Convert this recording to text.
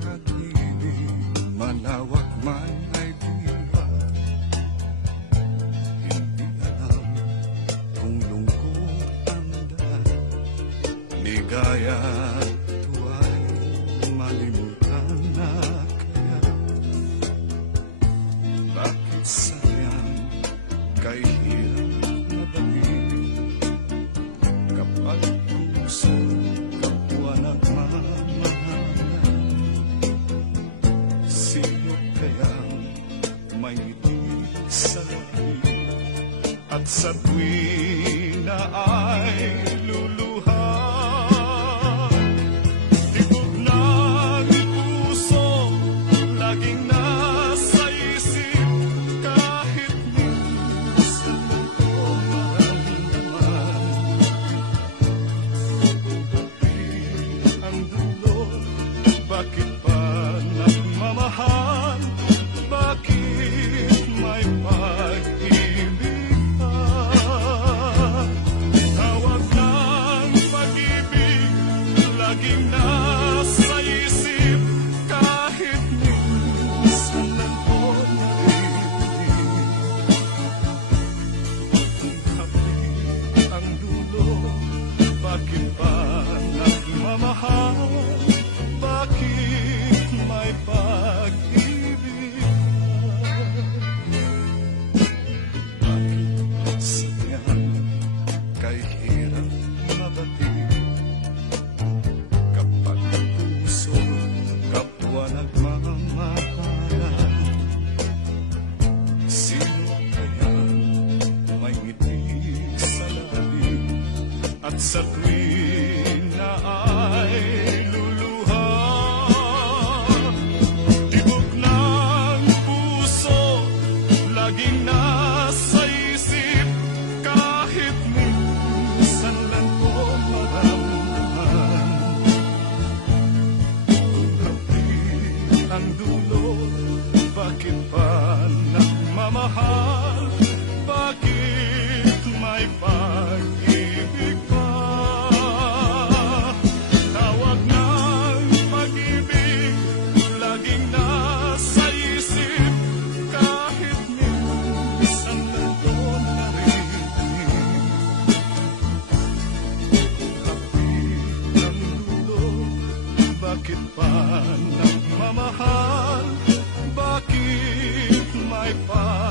pag-ibig, malawak man ay di ba? Hindi alam kung lungkot ang daan, ligaya at tuwa'y malimutan na kaya. Bakit sayang kay hirap na baliw, kapag puso kapwa nagmamahalan? Sino kayang may ngiti sa labi at sa tuwing na ay luluha? Tibok ng puso laging nasa isip, kahit minsan ko maramdaman. Ang dulo, bakit pa nagmamahal? Bakit may pag-ibig pa? Tawag ng pag-ibig, laging nasa isip, kahit minsan lang ko naririnig. Kapit ang dulo, bakit pa nagmamahal? Bakit may pag-ibig pa? Bakit sayang kay hirap mabatid, kapag ang puso kapwa nagmamahalan? Sino kayang may ngiti sa labi at sa tuwing na ay luluha? Tibok ng puso laging nasa isip, kahit minsan lang ko maramdaman. Kapit ang dulo, bakit pa nagmamahal? Bakit may pag-ibig pa? Tawag ng pag-ibig, laging nasa isip, kahit minsan lang ko naririnig. Kapit ang dulo, bakit pa nagmamahal? Bakit may pag